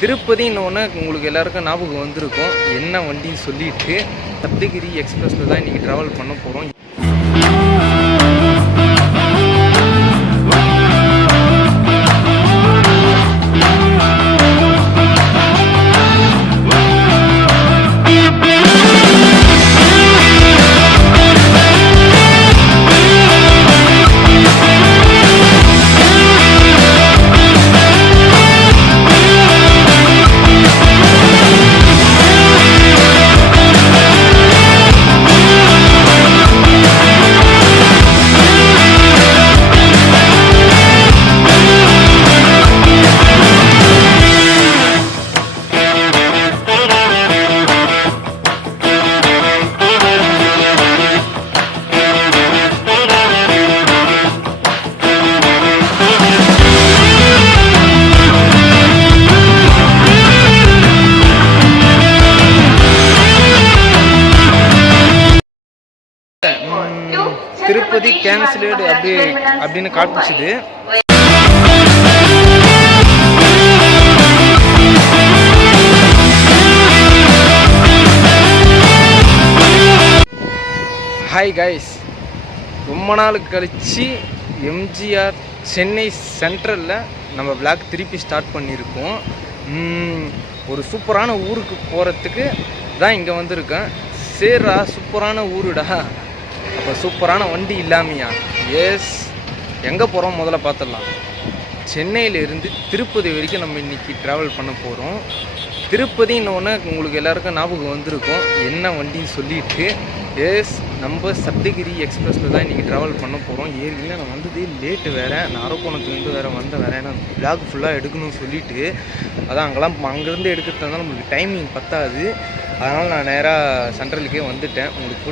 திருப்பதின்னு உங்களுக்கு எல்லாருக்கும் ஞாபகம் வந்திருக்கும். என்ன வண்டின்னு சொல்லிட்டு சப்தகிரி எக்ஸ்பிரஸில் தான் இன்றைக்கி ட்ராவல் பண்ண போகிறோம். திருப்பதி கேன்சலேடு அப்படின்னு காட்டுச்சுது. ஹாய் கைஸ், ரொம்ப நாள் கழிச்சு எம்ஜிஆர் சென்னை சென்ட்ரலில் நம்ம விளாக் திருப்பி ஸ்டார்ட் பண்ணியிருக்கோம். ஒரு சூப்பரான ஊருக்கு போகிறதுக்கு தான் இங்கே வந்திருக்கேன். சேர்றா, சூப்பரான ஊருடா, இப்போ சூப்பரான வண்டி இல்லாமையா? எஸ், எங்கே போகிறோம் முதல்ல பார்த்துடலாம். சென்னையிலேருந்து திருப்பதி வரைக்கும் நம்ம இன்றைக்கி ட்ராவல் பண்ண போகிறோம். திருப்பதின்னு உங்களுக்கு எல்லாருக்கும் ஞாபகம் வந்திருக்கும். என்ன வண்டின்னு சொல்லிட்டு எஸ், நம்ம சப்தகிரி எக்ஸ்பிரஸில் தான் இன்றைக்கி ட்ராவல் பண்ண போகிறோம். ஏற்கனவே நான் வந்ததே லேட்டு வேறு, நான் அரக்கோணத்துலேருந்து வேறு நான் விளாக் ஃபுல்லாக எடுக்கணும்னு சொல்லிவிட்டு அதான் அங்கேருந்து எடுக்கிறதுனால நம்மளுக்கு டைமிங் பத்தாது. அதனால் நான் நேராக சென்ட்ரலுக்கே வந்துட்டேன். உங்களுக்கு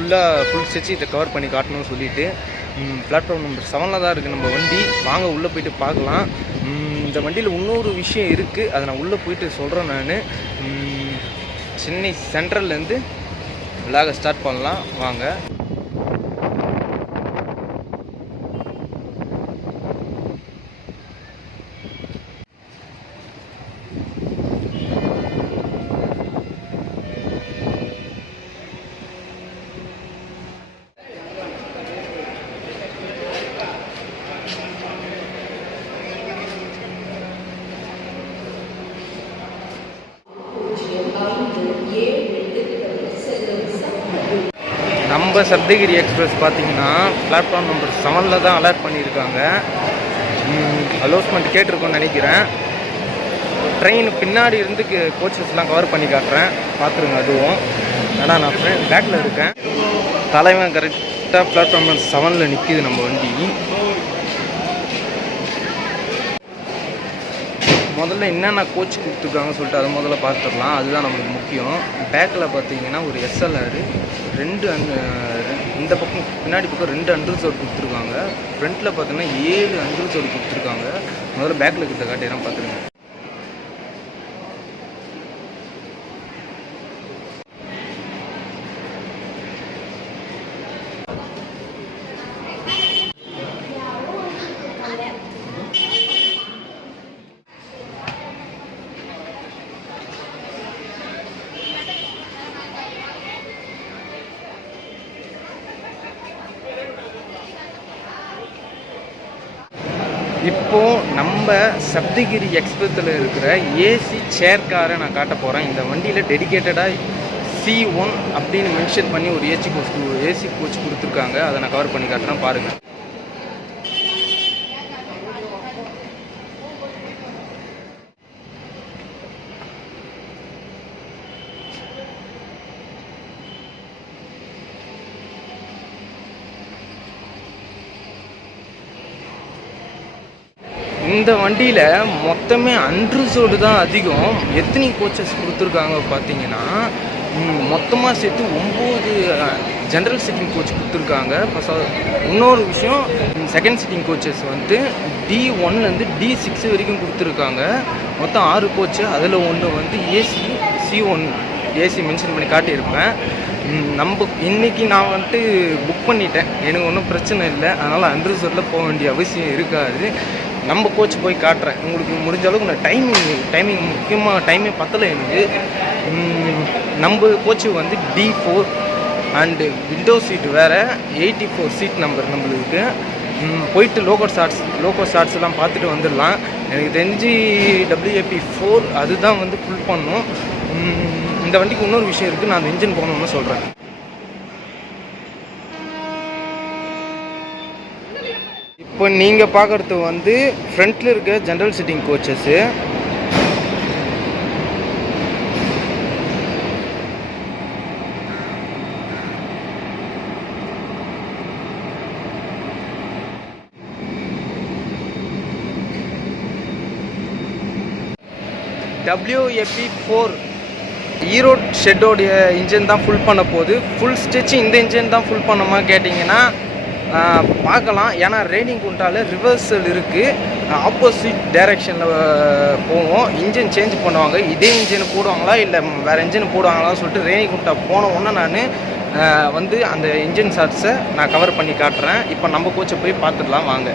ஃபுல் ஸ்ட்ரெச் இதை கவர் பண்ணி காட்டணும்னு சொல்லிவிட்டு பிளாட்ஃபார்ம் நம்பர் 7 தான் இருக்குது நம்ம வண்டி. வாங்க உள்ளே போய்ட்டு பார்க்கலாம். இந்த வண்டியில் இன்னொரு விஷயம் இருக்குது, அதை நான் உள்ளே போயிட்டு சொல்கிறேன். நான் சென்னை சென்ட்ரல்லேருந்து விளாக ஸ்டார்ட் பண்ணலாம் வாங்க. நம்ம சப்தகிரி எக்ஸ்பிரஸ் பார்த்தீங்கன்னா பிளாட்ஃபார்ம் நம்பர் 7 தான் அலாட் பண்ணியிருக்காங்க. அலோஸ்மெண்ட் கேட்டிருக்கோன்னு நினைக்கிறேன். ட்ரெயின் பின்னாடி இருந்து கோச்சஸ்லாம் கவர் பண்ணி காட்டுறேன், பார்த்துருங்க. அதுவும் ஏன்னா நான் பேக்கில் இருக்கேன். தலைவன் கரெக்டாக பிளாட்ஃபார்ம் நம்பர் 7 நிற்கிது நம்ம வண்டி. முதல்ல என்னென்ன கோச் கொடுத்துருக்காங்கன்னு சொல்லிட்டு அதை முதல்ல பார்த்துடலாம். அதுதான் நம்மளுக்கு முக்கியம். பேக்கில் பார்த்தீங்கன்னா ஒரு எஸ்எல்ஆர் 2 இந்த பக்கம் பின்னாடி பக்கம் 2 அண்டர்சோட் கொடுத்துருக்காங்க. ஃப்ரண்ட்டில் பார்த்தீங்கன்னா 7 அண்டர்சோட் கொடுத்துருக்காங்க. முதல்ல பேக்கில் கிட்ட காட்டிடுறேன், பார்த்துருங்க. இப்போது நம்ம சப்தகிரி எக்ஸ்பிரஸில் இருக்கிற ஏசி சேர் காரை நான் காட்ட போகிறேன். இந்த வண்டியில் டெடிக்கேட்டடாக C1 அப்படின்னு மென்ஷன் பண்ணி ஒரு ஏசி கோச் கொடுத்துருக்காங்க. அதை நான் கவர் பண்ணி காட்டுறேன், பாருங்கள். இந்த வண்டியில் மொத்தமே அன்ரிசர்வ்டு தான் அதிகம். எத்தனை கோச்சஸ் கொடுத்துருக்காங்க பார்த்தீங்கன்னா, மொத்தமாக சேர்த்து 9 ஜென்ரல் சிட்டிங் கோச் கொடுத்துருக்காங்க. இன்னொரு விஷயம், செகண்ட் சிட்டிங் கோச்சஸ் வந்து D1லேருந்து D6 வரைக்கும் கொடுத்துருக்காங்க. மொத்தம் 6 கோச்சு. அதில் ஒன்று வந்து ஏசி C1 ஏசி மென்ஷன் பண்ணி காட்டியிருப்பேன். நம்ம இன்றைக்கி நான் வந்துட்டு புக் பண்ணிட்டேன், எனக்கு ஒன்றும் பிரச்சனை இல்லை. அதனால் அன்ரிசர்வ்டில் போக வேண்டிய அவசியம் இருக்காது. நம்ம கோச் போய் காட்டுறேன் உங்களுக்கு. முடிஞ்ச அளவுக்கு நான் டைமிங் முக்கியமாக டைமே பத்தலை எனக்கு. நம்ம கோச்சு வந்து D4 அண்டு விண்டோ சீட் வேறு 84 சீட் நம்பர் நம்மளுக்கு. போயிட்டு லோகோ ஷார்ட்ஸ்லாம் பார்த்துட்டு வந்துடலாம். எனக்கு தெரிஞ்சு WAP4 அதுதான் வந்து ஃபுல் பண்ணும். இந்த வண்டிக்கு இன்னொரு விஷயம் இருக்குது, நான் அந்த இன்ஜின் போகணுன்னு சொல்கிறேன். இப்போ நீங்கள் பார்க்குறது வந்து ஃப்ரண்ட்டில் இருக்க general sitting coaches. WAP4 Erode ஷெட்டோடைய இன்ஜின் தான் ஃபுல் பண்ண போகுது. ஃபுல் ஸ்டிச் இந்த இன்ஜின் தான் ஃபுல் பண்ணுமா கேட்டிங்கன்னா பார்க்கலாம். ஏன்னா ரேனிங் குண்டால ரிவர்சல் இருக்குது, ஆப்போசிட் டைரெக்ஷனில் போவோம். இன்ஜின் சேஞ்ச் பண்ணுவாங்க. இதே இன்ஜின் போடுவாங்களா இல்லை வேறு இன்ஜின் போடுவாங்களான்னு சொல்லிட்டு ரேனிங் குண்டா போன உடனே நான் வந்து அந்த இன்ஜின் ஷார்ட்ஸை நான் கவர் பண்ணி காட்டுறேன். இப்போ நம்ம கோச்சை போய் பார்த்துடலாம் வாங்க.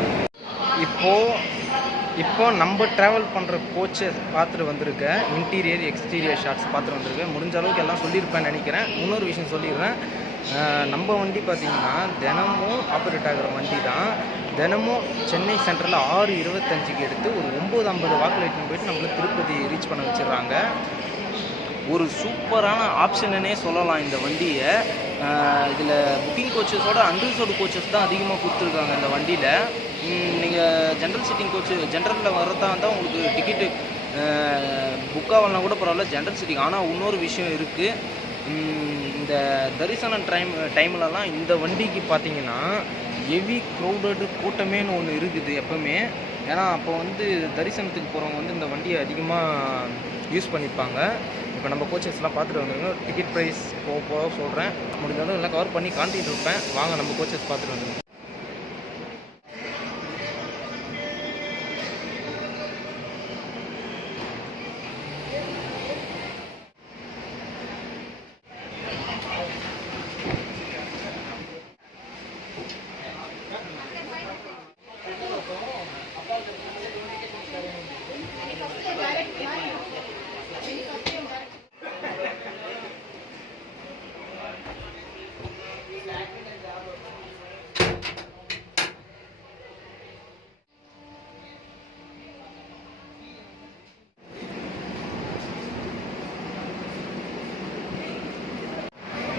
இப்போ நம்ம ட்ராவல் பண்ணுற கோச்சை பார்த்துட்டு வந்திருக்கேன். இன்டீரியர் எக்ஸ்டீரியர் ஷார்ட்ஸ் பார்த்துட்டு வந்திருக்கேன். முடிஞ்ச அளவுக்கு எல்லாம் சொல்லியிருப்பேன்னு நினைக்கிறேன். இன்னொரு விஷயம் சொல்லிடுறேன். நம்ம வண்டி பார்த்திங்கன்னா தினமும் ஆப்ரேட் ஆகிற வண்டி தான். தினமும் சென்னை சென்ட்ரலில் 6:25க்கு எடுத்து ஒரு 9:50 வாக்கில் எடுத்துன்னு போயிட்டு நம்மளை திருப்பதி ரீச் பண்ண வச்சிடுறாங்க. ஒரு சூப்பரான ஆப்ஷனே சொல்லலாம் இந்த வண்டியை. இதில் புக்கிங் கோச்சஸோட அன்ரிசர்வ்டு கோச்சஸ் தான் அதிகமாக கொடுத்துருக்காங்க இந்த வண்டியில். நீங்கள் ஜென்ரல் சிட்டிங் கோச்சு ஜென்ரலில் வரதா இருந்தால் உங்களுக்கு டிக்கெட்டு புக்காகலாம் கூட பரவாயில்ல, ஜென்ரல் சிட்டிங். ஆனால் இன்னொரு விஷயம் இருக்குது, இந்த தரிசனம் டைம்லலாம் இந்த வண்டிக்கு பார்த்தீங்கன்னா ஹெவி க்ரௌடடு கூட்டமேனு ஒன்று இருக்குது எப்போவுமே. ஏன்னா அப்போ வந்து தரிசனத்துக்கு போகிறவங்க வந்து இந்த வண்டியை அதிகமாக யூஸ் பண்ணிப்பாங்க. இப்போ நம்ம கோச்சஸ்லாம் பார்த்துட்டு வந்துருங்க. டிக்கெட் ப்ரைஸ் போக சொல்கிறேன். முடிஞ்சாலும் எல்லாம் கவர் பண்ணி காட்டிகிட்டு இருப்பேன். வாங்க நம்ம கோச்சஸ் பார்த்துட்டு வந்துருங்க.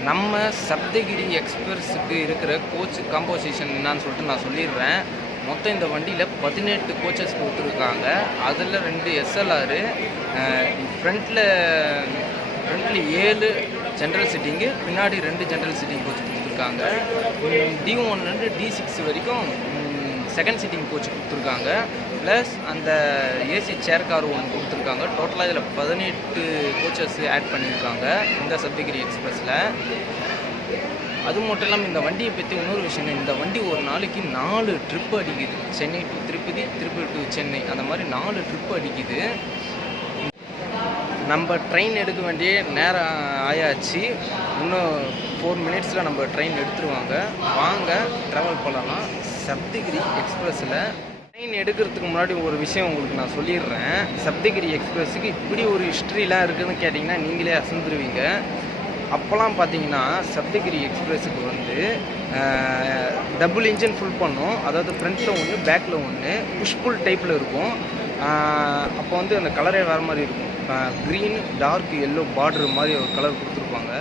நம்ம சப்தகிரி எக்ஸ்பிரஸுக்கு இருக்கிற கோச் காம்போசிஷன் என்னான்னு சொல்லிட்டு நான் சொல்லிடுறேன். மொத்தம் இந்த வண்டியில் 18 கோச்சஸ் கொடுத்துருக்காங்க. அதில் 2 SLR, ஃப்ரண்ட்டில் 7 ஜென்ரல் சிட்டிங்கு, பின்னாடி 2 ஜென்ரல் சிட்டிங் கோச் கொடுத்துருக்காங்க. D1 D6 வரைக்கும் செகண்ட் சிட்டிங் கோச் கொடுத்துருக்காங்க. ப்ளஸ் அந்த ஏசி சேர் கார் ஒன்று கொடுத்துருக்காங்க. டோட்டலாக இதில் 18 கோச்சஸ் ஆட் பண்ணியிருக்காங்க இந்த சப்தகிரி எக்ஸ்பிரஸில். அது மட்டும் இல்லாமல் இந்த வண்டியை பற்றி இன்னொரு விஷயம், இந்த வண்டி ஒரு நாளைக்கு 4 ட்ரிப்பு அடிக்குது. சென்னை டு திருப்பதி, திருப்பதி டு சென்னை, அந்த மாதிரி 4 ட்ரிப்பு அடிக்குது. நம்ம ட்ரெயின் எடுக்க வேண்டிய நேரம் ஆயாச்சு. இன்னும் 4 மினிட்ஸில் நம்ம ட்ரெயின் எடுத்துருவாங்க. வாங்க ட்ராவல் பண்ணலாம் சப்தகிரி எக்ஸ்பிரஸில். ட்ரெயின் எடுக்கிறதுக்கு முன்னாடி ஒரு விஷயம் உங்களுக்கு நான் சொல்லிடுறேன். சப்தகிரி எக்ஸ்பிரஸுக்கு இப்படி ஒரு ஹிஸ்ட்ரிலாம் இருக்குதுன்னு கேட்டிங்கன்னா நீங்களே அசந்துருவீங்க. அப்போல்லாம் பார்த்தீங்கன்னா சப்தகிரி எக்ஸ்பிரஸுக்கு வந்து டபுள் இன்ஜின் ஃபுல் பண்ணும். அதாவது ஃப்ரண்ட்டில் ஒன்று பேக்கில் ஒன்று புஷ்புல் டைப்பில் இருக்கும். அப்போ வந்து அந்த கலரே வேறு மாதிரி இருக்கும். க்ரீன் டார்க் எல்லோ பார்டர் மாதிரி ஒரு கலர் கொடுத்துருப்பாங்க.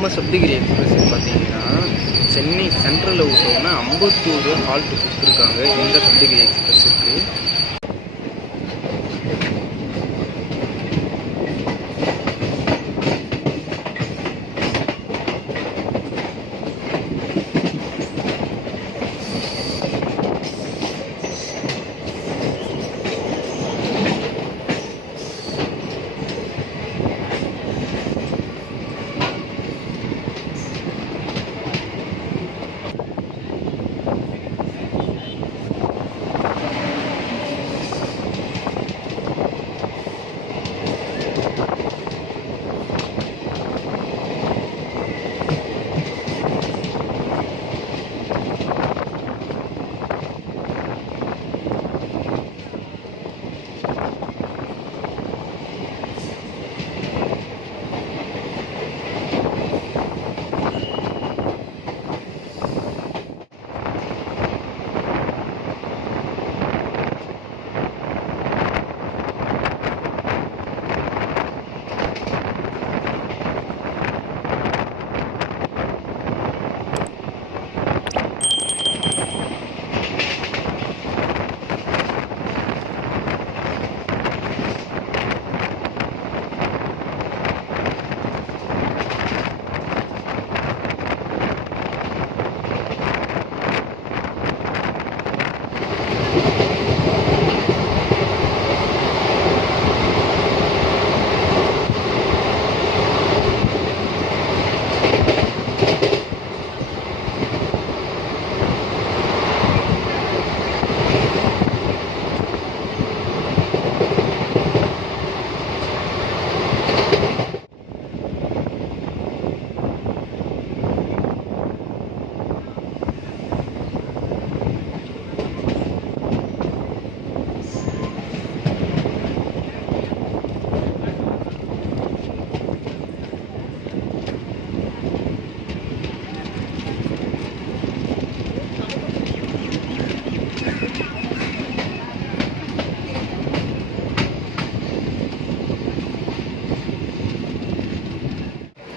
நம்ம சப்தகிரி எக்ஸ்பிரஸ் பார்த்தீங்கன்னா சென்னை சென்ட்ரலில் விட்டோம்னா அம்பத்தூர் ஹால்ட்டு கொடுத்துருக்காங்க இந்த சப்தகிரி எக்ஸ்பிரஸுக்கு.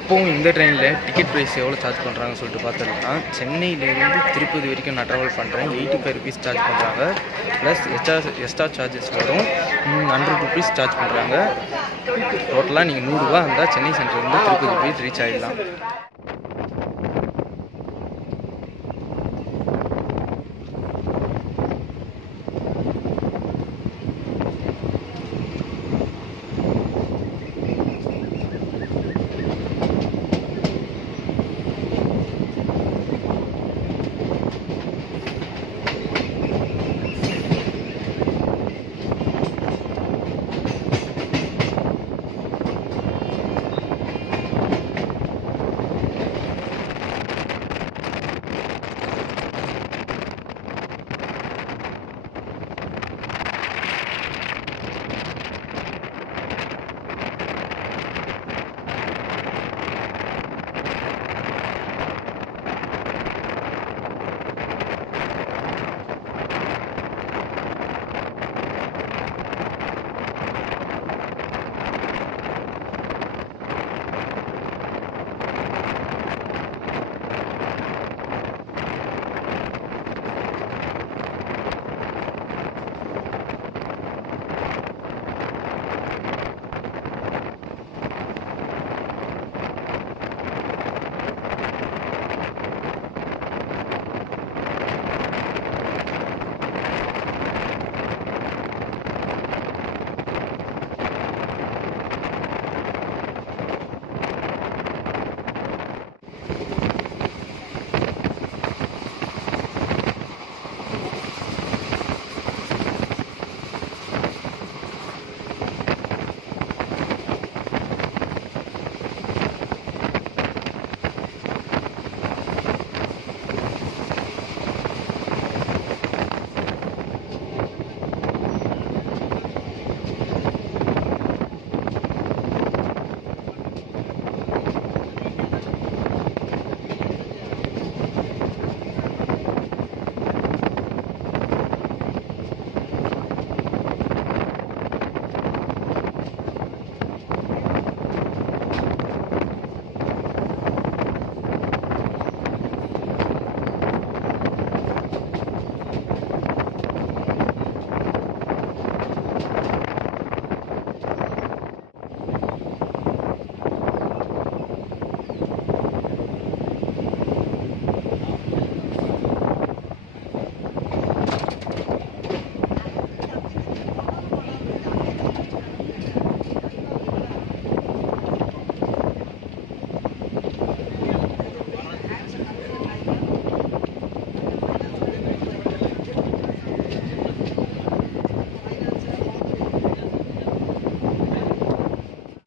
இப்போவும் இந்த ட்ரெயினில் டிக்கெட் ப்ரைஸ் எவ்வளோ சார்ஜ் பண்ணுறாங்கன்னு சொல்லிட்டு பார்த்துருக்கோம். சென்னையிலேருந்து திருப்பதி வரைக்கும் நான் ட்ராவல் பண்ணுறேன். 85 rupees சார்ஜ் பண்ணுறாங்க. ப்ளஸ் எக்ஸ்ட்ரா சார்ஜஸ் வரும் 100 rupees சார்ஜ் பண்ணுறாங்க. டோட்டலாக நீங்கள் 100 ரூபா இருந்தால் சென்னை சென்ட்ரலேருந்து திருப்பதி போய் ரீச் ஆகிடலாம்.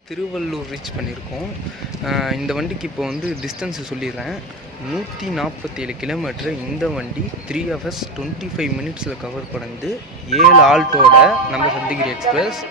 திருவள்ளூர் ரீச் பண்ணியிருக்கோம். இந்த வண்டிக்கு இப்போ வந்து டிஸ்டன்ஸு சொல்லிடுறேன். 147 கிலோமீட்ரு. இந்த வண்டி 3 hours 25 minutes கவர் பண்ணது. 7 ஆல்ட்டோட நம்ம சப்தகிரி எக்ஸ்பிரஸ்.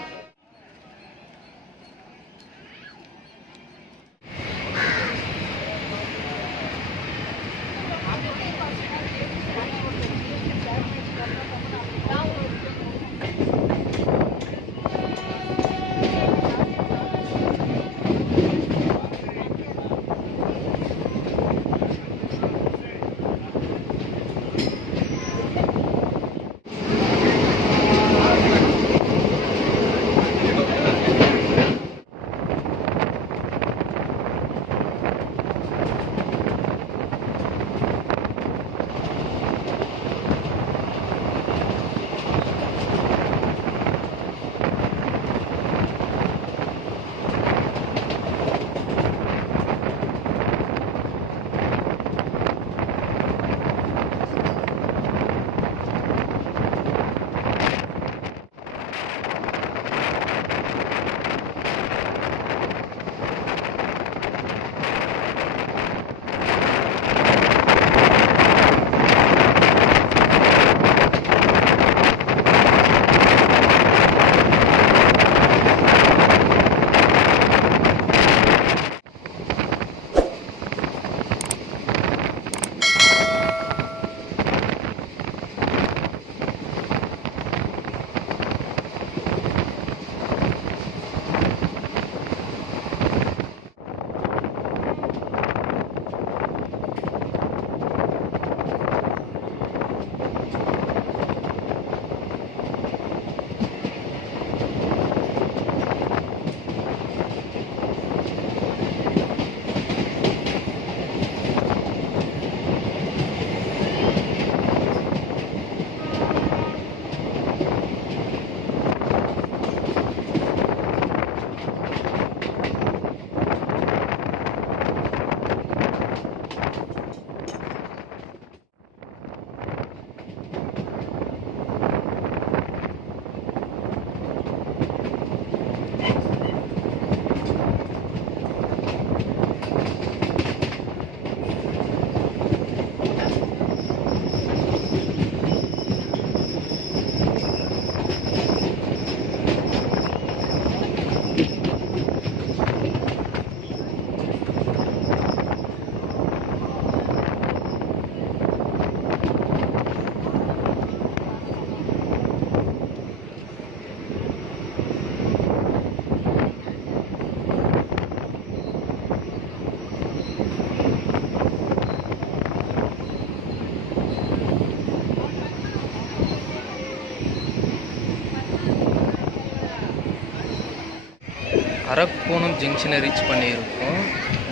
அரக்கோணம் ஜங்ஷனை ரீச் பண்ணியிருக்கோம்.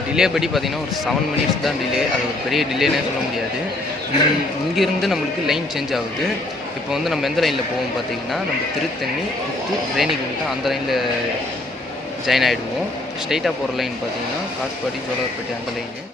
டிலே படி பார்த்திங்கன்னா ஒரு 7 minutes தான் டிலே. அது ஒரு பெரிய டிலேனே சொல்ல முடியாது. இங்கேருந்து நம்மளுக்கு லைன் சேஞ்ச் ஆகுது. இப்போ வந்து நம்ம எந்த லைனில் போவோம் பார்த்திங்கன்னா, நம்ம திருத்தண்ணி புத்தூர் ரேணிகுண்டா அந்த லைனில் ஜாயின் ஆகிடுவோம். ஸ்ட்ரைட்டாக போகிற லைன் பார்த்திங்கன்னா காட்பாடி ஜோலார்பேட்டை அந்த லைனு.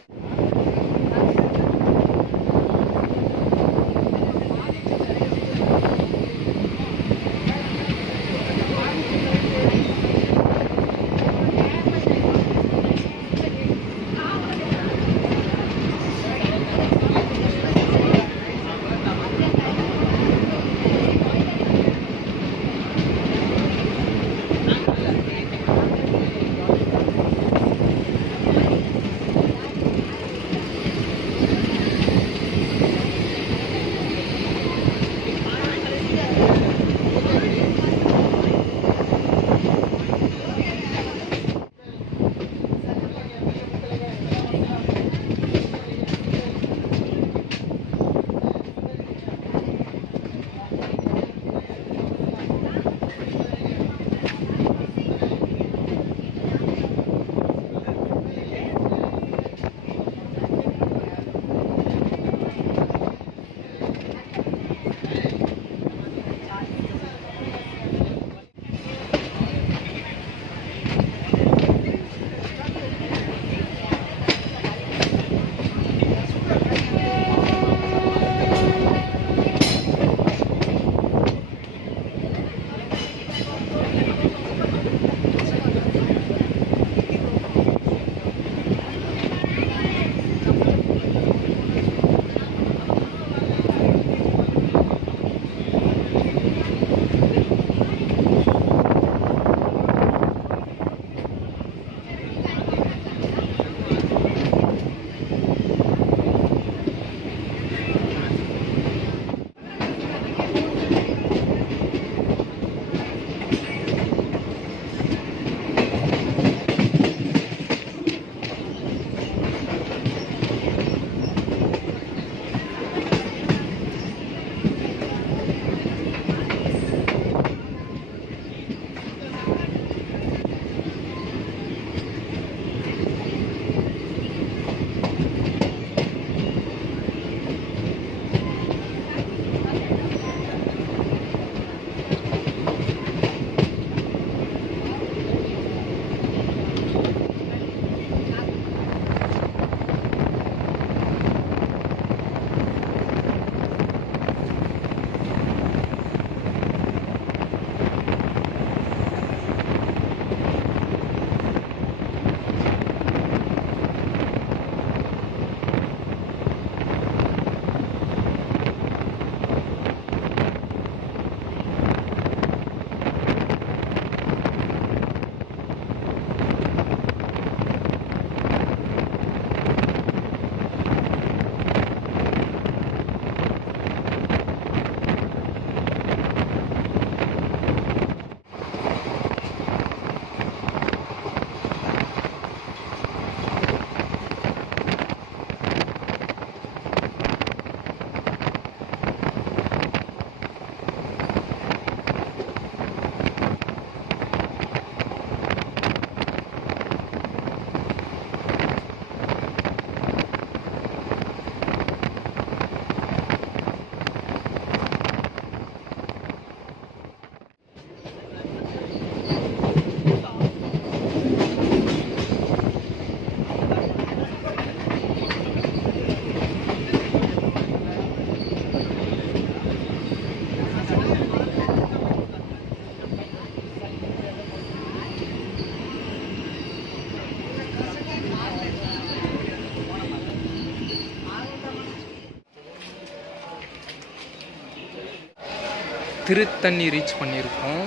திருத்தணி ரீச் பண்ணியிருக்கோம்.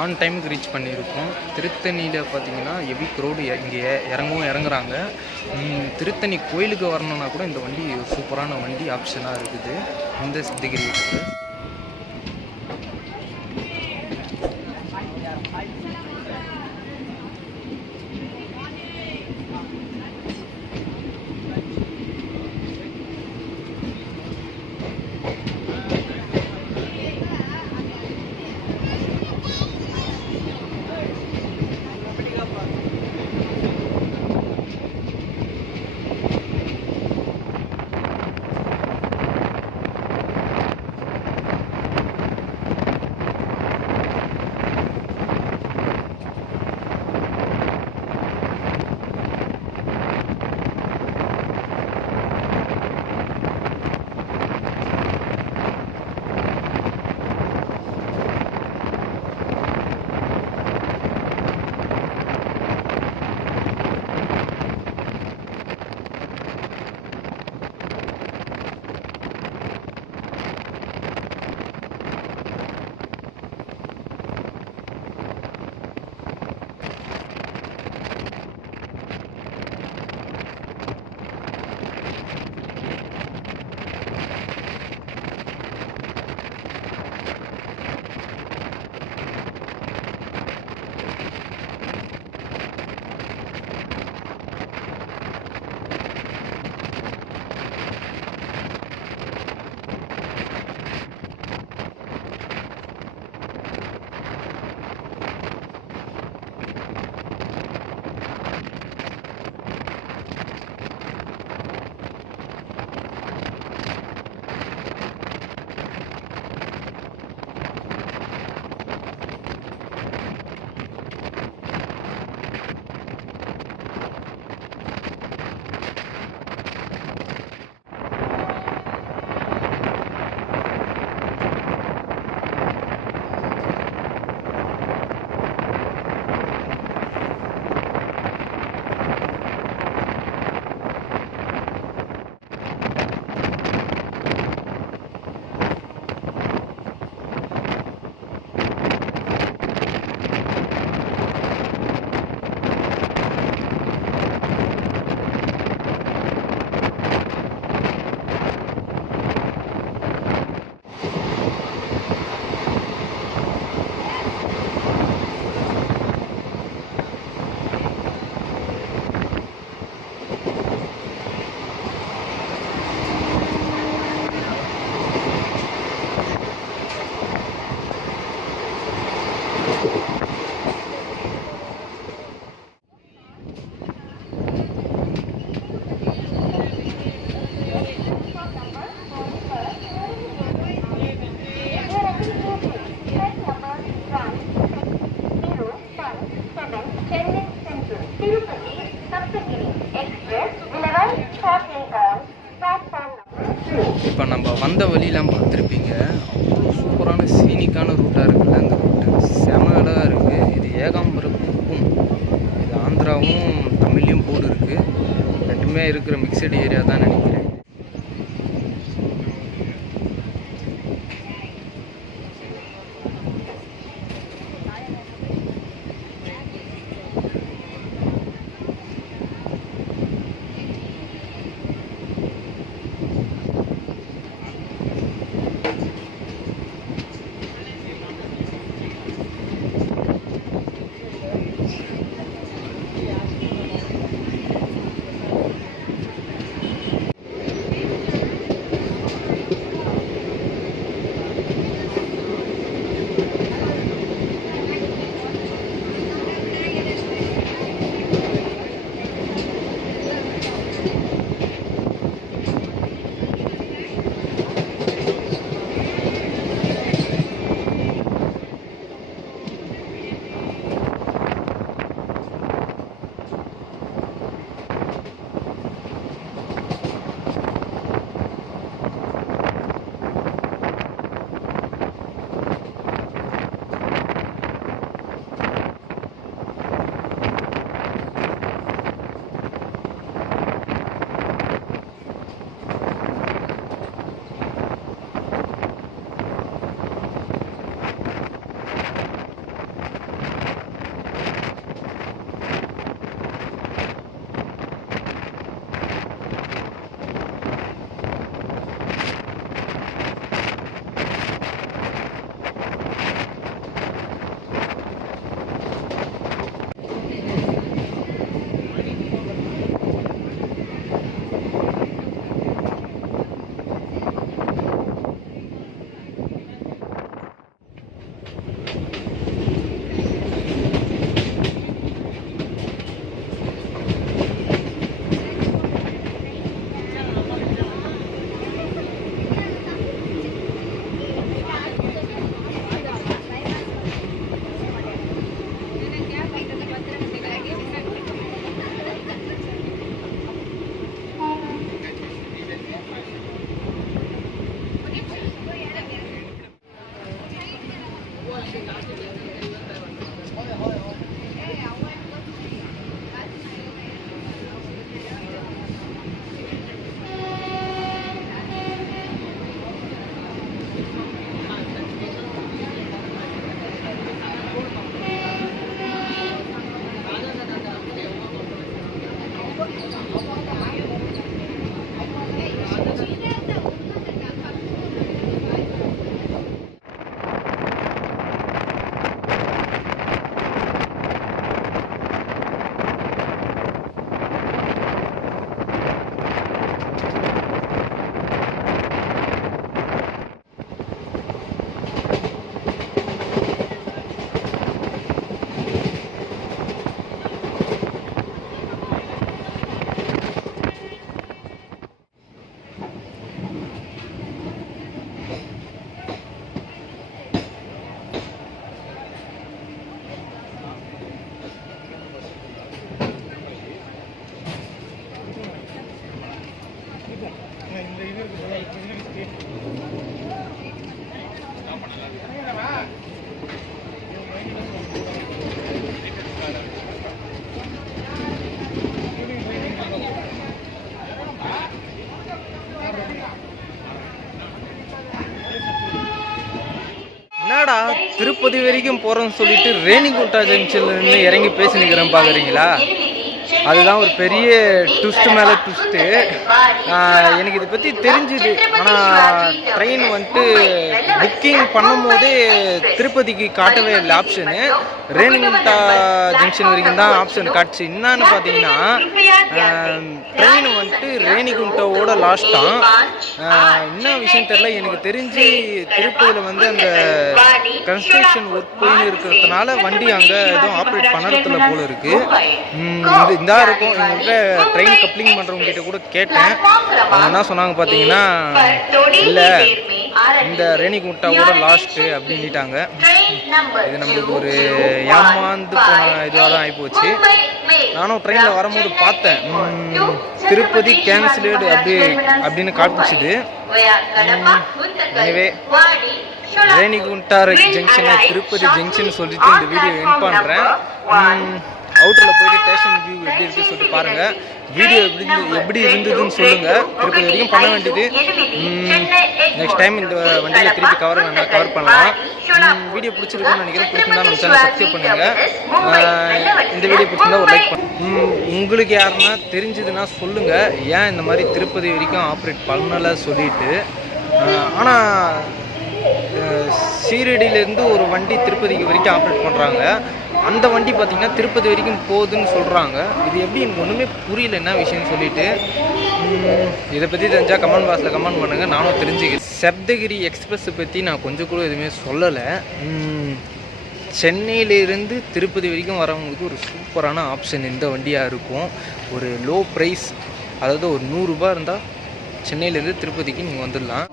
ஆன் டைமுக்கு ரீச் பண்ணியிருக்கோம். திருத்தணியில் பார்த்தீங்கன்னா ஹெவி க்ரௌடு இங்கே இறங்குறாங்க. திருத்தணி கோயிலுக்கு வரணுன்னா கூட இந்த வண்டி சூப்பரான வண்டி ஆப்ஷனாக இருக்குது இந்த சித்தகிரிக்கு. இப்போ நம்ம வந்த வழியெலாம் பார்த்துருப்பீங்க. அவ்வளோ சூப்பரான சீனிக்கான ரூட்டாக இருக்குல்ல. அந்த ரூட்டு செம அழகாக இருக்குது. இது ஏகாம்பரத்துக்கும் இது ஆந்திராவும் தமிழ்லேயும் போர்டு இருக்குது. ரெண்டுமே இருக்கிற மிக்சடு ஏரியா தான் நினைக்கிறேன். என்னடா திருப்பதி வரைக்கும் போகிறோன்னு சொல்லிட்டு ரேணிகுண்டா ஜங்ஷன்லேருந்து இறங்கி பேசி நிற்கிறேன் பார்க்குறீங்களா? அதுதான் ஒரு பெரிய ட்விஸ்ட்டு மேலே ட்விஸ்ட்டு. எனக்கு இதை பற்றி தெரிஞ்சுது. ஆனால் ட்ரெயின் வந்துட்டு புக்கிங் பண்ணும் போதே திருப்பதிக்கு காட்டவே இல்லை ஆப்ஷனு. ரேணிகுண்டா ஜங்ஷன் வரைக்கும் தான் ஆப்ஷன் காட்டுச்சு. என்னான்னு பார்த்தீங்கன்னா ட்ரெயின் வந்துட்டு ரேணிகுண்டாவோட லாஸ்ட்டாக என்ன விஷயம் தெரியல. எனக்கு தெரிஞ்சு திருப்பதியில் வந்து அந்த கன்ஸ்ட்ரக்ஷன் ஒர்க் போயின்னு இருக்கிறதுனால வண்டி அங்கே எதுவும் ஆப்ரேட் பண்ணுறதுல போல இருக்குது. இந்த இருக்கும் எங்கள்கிட்ட ட்ரெயின் கப்ளிங் பண்ணுறவங்க கிட்ட கூட கேட்டேன். அவங்க என்ன சொன்னாங்க பார்த்தீங்கன்னா, இல்லை இந்த ரேணிகுண்டாவோட லாஸ்ட்டு அப்படின்ட்டாங்க. இது நம்மளுக்கு ஒரு ஏமாந்து போன இதுவாக தான் ஆகிப்போச்சு. நானும் ட்ரெயினில் வரும்போது பார்த்தேன், திருப்பதி கேன்சலேடு அப்படின்னு காட்டுச்சுது. எனவே ரேணிகுண்டா ஜங்ஷனை திருப்பதி ஜங்ஷன் சொல்லிட்டு இந்த வீடியோ எண்ட் பண்ணுறேன். அவுட்டரில் போயிட்டு ஸ்டேஷன் வியூ எப்படி இருக்குது சொல்லிட்டு பாருங்கள். வீடியோ எப்படி இருந்ததுன்னு சொல்லுங்கள். திருப்பதி வரைக்கும் பண்ண வேண்டியது. நெக்ஸ்ட் டைம் இந்த வண்டியில் திருப்பி கவர் பண்ணலாம். வீடியோ பிடிச்சிருக்குன்னு நினைக்கிறேன். பிடிச்சிருந்தா நம்ம சேனல் சப்ஸ்கிரைப் பண்ணுங்கள். இந்த வீடியோ பிடிச்சிருந்தா ஒரு லைக் உங்களுக்கு யாருன்னா தெரிஞ்சதுன்னா சொல்லுங்கள், ஏன் இந்த மாதிரி திருப்பதி வரைக்கும் ஆப்ரேட் பண்ணலை சொல்லிட்டு. ஆனால் சீரடியிலேருந்து ஒரு வண்டி திருப்பதிக்கு வரைக்கும் ஆப்ரேட் பண்ணுறாங்க. அந்த வண்டி பார்த்திங்கன்னா திருப்பதி வரைக்கும் போகுதுன்னு சொல்கிறாங்க. இது எப்படி எனக்கு ஒன்றுமே புரியல என்ன விஷயம்னு சொல்லிட்டு. இதை பற்றி தெரிஞ்சால் கமெண்ட் பாக்ஸில் கமெண்ட் பண்ணுங்கள், நானும் தெரிஞ்சுக்கிறேன். சப்தகிரி எக்ஸ்பிரஸை பற்றி நான் கொஞ்சம் கூட எதுவுமே சொல்லலை. சென்னையிலேருந்து திருப்பதி வரைக்கும் வரவங்களுக்கு ஒரு சூப்பரான ஆப்ஷன் இந்த வண்டியாக இருக்கும். ஒரு லோ ப்ரைஸ், அதாவது ஒரு 100 ரூபா இருந்தால் சென்னையிலேருந்து திருப்பதிக்கு நீங்கள் வந்துடலாம்.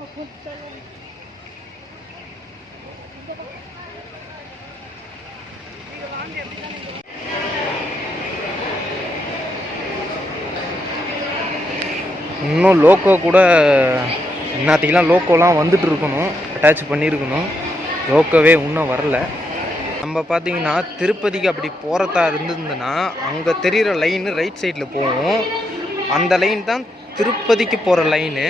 இன்னும் லோக்கோ கூட இன்னத்துக்கெலாம் லோக்கோலாம் வந்துட்டு இருக்கணும், அட்டாச் பண்ணியிருக்கணும். லோக்கோவே இன்னும் வரல. நம்ம பார்த்தீங்கன்னா திருப்பதிக்கு அப்படி போகிறதா இருந்ததுன்னா அங்கே தெரிகிற லைனு ரைட் சைடில் போகும். அந்த லைன் தான் திருப்பதிக்கு போகிற லைனு.